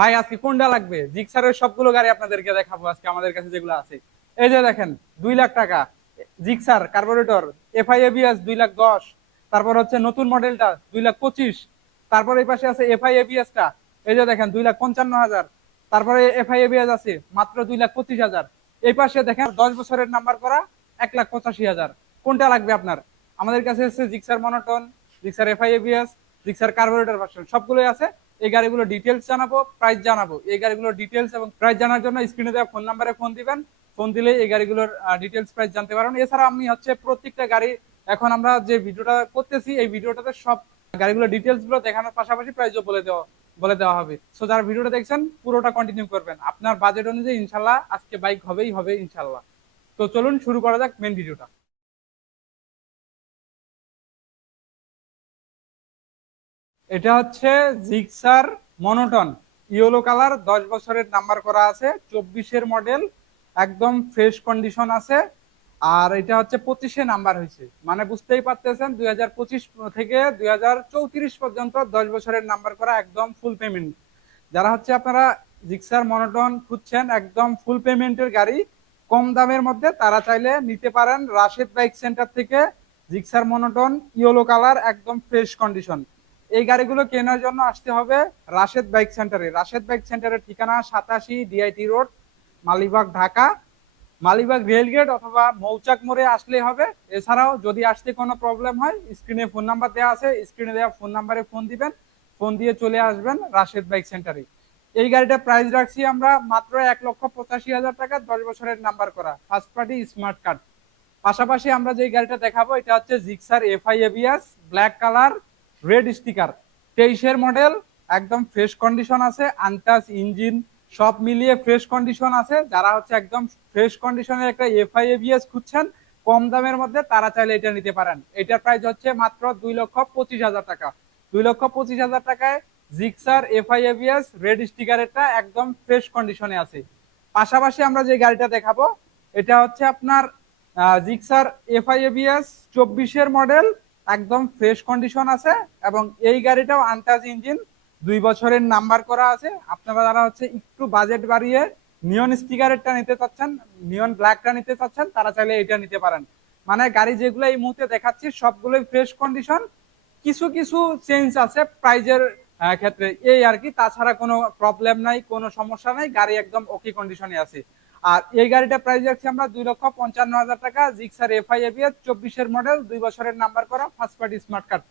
ভাই আজকে কোনটা লাগবে? জিক্সারের সবগুলো গাড়ি আপনাদেরকে দেখাবো আজকে আমাদের কাছে যেগুলো আছে। এই যে দেখেন, 2 লাখ টাকা Gixxer carburettor, FI ABS 2 lakh 10। তারপর হচ্ছে নতুন মডেলটা 2 লাখ 25। তারপর এই পাশে আছে এফআই এবিএস টা, এই যে দেখেন 2 লাখ 55 হাজার। তারপরে এফআই এবিএস আছে মাত্র 2 লাখ 25 হাজার। এই পাশে দেখেন 10 বছরের নাম্বার করা 1 লাখ 85 হাজার। কোনটা লাগবে আপনার? আমাদের কাছে আছে Gixxer monotone, Gixxer FI ABS, Gixxer carburettor version সবগুলোই আছে। এই গাড়িগুলো ডিটেলস জানাবো, প্রাইস জানাবো। এই গাড়িগুলোর ডিটেলস এবং প্রাইস জানার জন্য স্ক্রিনে দেওয়া ফোন নাম্বারে ফোন দিবেন। ফোন দিলে এই গাড়িগুলোর ডিটেলস প্রাইস জানতে পারবেন। এছাড়া আমি হচ্ছে প্রত্যেকটা গাড়ি, এখন আমরা যে ভিডিওটা করতেছি এই ভিডিওটাতে সব গাড়িগুলোর ডিটেলস গুলো দেখানোর পাশাপাশি প্রাইসও বলে দেওয়া হবে। সো যারা ভিডিওটা দেখছেন পুরোটা কন্টিনিউ করবেন, আপনার বাজেট অনুযায়ী ইনশাল্লাহ আজকে বাইক হবেই হবে ইনশাল্লাহ। তো চলুন শুরু করা যাক মেন ভিডিওটা। এটা হচ্ছে জিক্সার মনোটন, ইয়েলো কালার, 10 বছরের নাম্বার করা আছে, 24-এর মডেল, একদম ফ্রেশ কন্ডিশন আছে। আর এটা হচ্ছে 25-এ নাম্বার হয়েছে, মানে বুঝতেই পারতেছেন 2025 থেকে 2034 পর্যন্ত 10 বছরের নাম্বার করা, একদম ফুল পেমেন্ট। যারা হচ্ছে আপনারা জিক্সার মনোটন খুঁজছেন একদম ফুল পেমেন্টের গাড়ি কম দামের মধ্যে, তারা চাইলে নিতে পারেন রাশেদ বাইক সেন্টার থেকে। জিক্সার মনোটন ইয়েলো কালার, একদম ফ্রেশ কন্ডিশন। এই গাড়িগুলো কেনার জন্য আসতে হবে রাশেদ বাইক সেন্টারে। রাশেদ বাইক সেন্টারের ঠিকানা 87 DIT road, Malibagh, Dhaka. Malibagh rail gate অথবা মৌচাক মোড়ে আসলেই হবে। এছাড়াও যদি আসতে কোনো প্রবলেম হয়, স্ক্রিনে ফোন নাম্বার দেওয়া আছে, স্ক্রিনে দেওয়া ফোন নাম্বারে ফোন দিবেন। ফোন দিয়ে চলে আসবেন রাশেদ বাইক সেন্টারে। এই গাড়িটা প্রাইস রাখছি আমরা মাত্র 1,85,000 টাকা, 10 বছরের নাম্বার করা, ফার্স্ট পার্টি স্মার্ট কার্ড। পাশাপাশি আমরা যে গাড়িটা দেখাবো এটা হচ্ছে Gixxer FI ABS, black colour, red sticker, 23-এর মডেল, একদম ফ্রেশ কন্ডিশন আছে, আনটাচ ইঞ্জিন সব মিলিয়ে ফ্রেশ কন্ডিশন আছে। যারা হচ্ছে একদম ফ্রেশ কন্ডিশনের একটা এফআই এবিএস খুঁজছেন কম দামের মধ্যে, তারা চাইলে এটা নিতে পারেন। এটার প্রাইস হচ্ছে মাত্র 2,25,000 টাকা। 2,25,000 টাকায় জিক্সার এফআই এবিএস রেড স্টিকারেরটা একদম ফ্রেশ কন্ডিশনে আছে। পাশাপাশি আমরা যে গাড়িটা দেখাবো এটা হচ্ছে আপনার জিক্সার এফআই এবিএস, 24-এর মডেল, একদম ফ্রেশ কন্ডিশন আছে। এবং এই গাড়িটাও আনটাচ ইঞ্জিন, 2 বছরের নাম্বার করা আছে। আপনারা যারা হচ্ছে একটু বাজেট বাড়িয়ে নিয়ন স্টিকারেরটা নিতে চাচ্ছেন, নিয়ন ব্ল্যাকটা নিতে চাচ্ছেন, তারা চাইলে এটা নিতে পারেন। মানে গাড়ি যেগুলো এই মুহূর্তে দেখাচ্ছি সবগুলোই ফ্রেশ কন্ডিশন, কিছু কিছু চেঞ্জ আছে প্রাইজের ক্ষেত্রে, এই আর কি। তাছাড়া কোনো প্রবলেম নাই, কোনো সমস্যা নাই, গাড়ি একদম ওকে কন্ডিশনে আছে। আর এই গাড়িটা প্রাইস রাখছি আমরা 2,55,000 টাকা, জিক্সার এফআই এবিএস, 24-এর মডেল, 2 বছরের নাম্বার করা, ফার্স্ট পার্টি স্মার্ট কার্ড।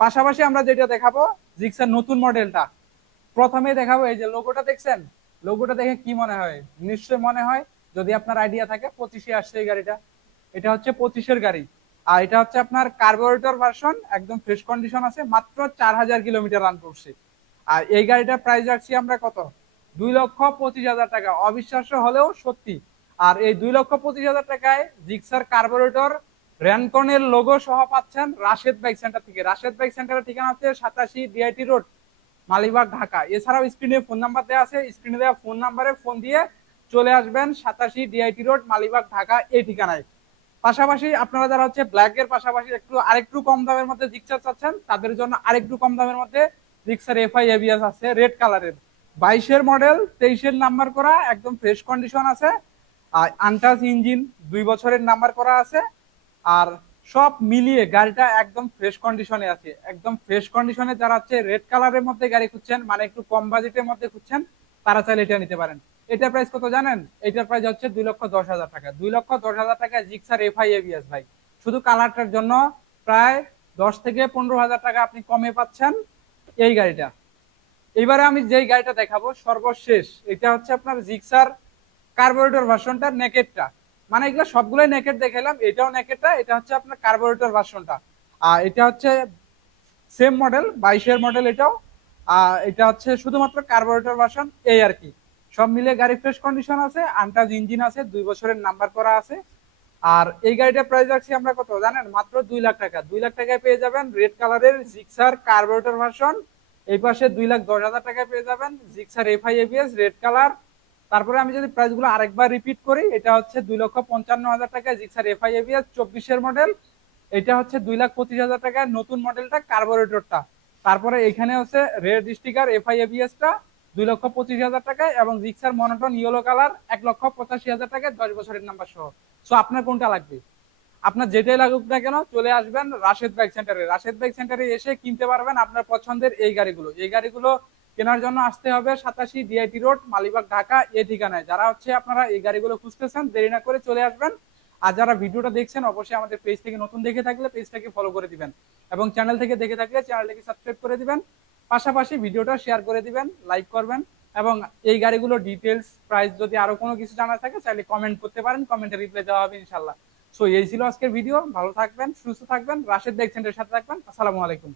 পাশাপাশি আমরা যেটা দেখাবো জিক্সার নতুন মডেলটা। প্রথমে দেখাবো এই যে লোগোটা দেখছেন, লোগোটা দেখে কি মনে হয়? নিশ্চয়ই মনে হয়, যদি আপনার আইডিয়া থাকে, 25-এ আসছে এই গাড়িটা। এটা হচ্ছে 25-এর গাড়ি। আর এটা হচ্ছে আপনার কার্বোরেটর ভার্সন, একদম ফ্রেশ কন্ডিশন আছে, মাত্র 4,000 কিলোমিটার রান করছে। আর এই গাড়িটার প্রাইস রাখছি আমরা কত? 2,25,000 টাকা। অবিশ্বাস্য হলেও সত্যি। আর এই 2,25,000 টাকায় জিক্সার কার্বোরেটর র্যানকনের লোগো সহ পাচ্ছেন রাশেদ বাইক সেন্টার থেকে। রাশেদ বাইক সেন্টারের ঠিকানা হচ্ছে 87 ডিআইটি রোড, মালিবাগ, ঢাকা। এছাড়াও স্ক্রিনে ফোন নাম্বার দেওয়া আছে, স্ক্রিনে দেওয়া ফোন নাম্বারে ফোন দিয়ে চলে আসবেন 87 ডিআইটি রোড, মালিবাগ, ঢাকা এই ঠিকানায়। পাশাপাশি আপনারা যারা হচ্ছে ব্ল্যাক এর পাশাপাশি একটু আরেকটু কম দামের মধ্যে জিক্সার চাচ্ছেন, তাদের জন্য আরেকটু কম দামের মধ্যে জিক্সার এফআই এবিএস আছে, রেড কালারের, 22-এর মডেল, 23-এর নাম্বার করা, একদম ফ্রেশ কন্ডিশন আছে। আর আনটাচ ইঞ্জিন, 2 বছরের নাম্বার করা আছে। আর সব মিলিয়ে গাড়িটা একদম ফ্রেশ কন্ডিশনে আছে, একদম ফ্রেশ কন্ডিশনে। যারা হচ্ছে রেড কালারের মধ্যে গাড়ি খুঁজছেন, মানে একটু কম বাজেটের মধ্যে খুঁজছেন, তারা চাইলে এটা নিতে পারেন। এটার প্রাইস কত জানেন? এটার প্রাইস হচ্ছে 2,10,000 টাকা। 2,10,000 টাকা জিক্সার এফআই এবিএস ভাই। শুধু কালারটার জন্য প্রায় 10 থেকে 15,000 টাকা আপনি কমে পাচ্ছেন এই গাড়িটা। এবারে আমি যেই গাড়িটা দেখাবো সর্বশেষ, এটা হচ্ছে আপনার জিক্সার কার্বোরেটর ভার্সনটা, নেকেটটা। মানে এগুলো সবগুলোই নেকেট দেখালাম, এটাও নেকেটটা, এটা হচ্ছে আপনার কার্বোরেটর ভার্সনটা। আর এটা হচ্ছে সেম মডেল, 22-এর মডেল এটাও। আর এটা হচ্ছে শুধুমাত্র কার্বোরেটর ভার্সন, এই আর কি। সব মিলে গাড়ি ফ্রেশ কন্ডিশন আছে, আনটাচ ইঞ্জিন আছে, 2 বছরের নাম্বার করা আছে। আর এই গাড়িটার প্রাইস রাখছি আমরা কত জানেন? মাত্র 2 লাখ টাকা। 2 লাখ টাকায় পেয়ে যাবেন রেড কালারের জিক্সার কার্বোরেটর ভার্সন। এই পাশে 2,10,000 টাকায় পেয়ে যাবেন Gixxer FI ABS red colour. তারপরে আমি যদি প্রাইস গুলো আরেকবার রিপিট করি, এটা হচ্ছে 2,55,000 টাকায় জিক্সার এফআই এবিএস, 24-এর মডেল। এটা হচ্ছে 2,25,000 টাকায় নতুন মডেলটা, কার্বোরেটরটা। তারপরে এখানে হচ্ছে রেড স্টিকার এফআই এবিএস টা, 2,25,000 টাকায়, এবং জিক্সার মনোটন ইয়েলো কালার 1,85,000 টাকায় 10 বছরের নাম্বার সহ। সো আপনার কোনটা লাগবে? আপনার যেটাই লাগুক না কেন চলে আসবেন রাশেদ বাইক সেন্টারে। রাশেদ বাইক সেন্টারে এসে কিনতে পারবেন আপনার পছন্দের এই গাড়িগুলো। এই গাড়িগুলো কেনার জন্য আসতে হবে 87 ডিআইটি রোড, মালিবাগ, ঢাকা, এই ঠিকানায়। যারা হচ্ছে আপনারা এই গাড়িগুলো খুঁজতেছেন, দেরি না করে চলে আসবেন। আর যারা ভিডিওটা দেখছেন অবশ্যই আমাদের পেজ থেকে নতুন দেখে থাকলে পেজটাকে ফলো করে দিবেন, এবং চ্যানেল থেকে দেখে থাকলে চ্যানেলটাকে সাবস্ক্রাইব করে দিবেন। পাশাপাশি ভিডিওটা শেয়ার করে দিবেন, লাইক করবেন, এবং এই গাড়িগুলোর ডিটেলস, প্রাইস যদি আরো কোনো কিছু জানার থাকে চাইলে কমেন্ট করতে পারেন, কমেন্টে রিপ্লাই দেওয়া হবে ইনশাল্লাহ। সো এই ছিল আজকের ভিডিও। ভালো থাকবেন, সুস্থ থাকবেন, রাশেদ বাইক সেন্টারের সাথে থাকবেন। আসসালামু আলাইকুম।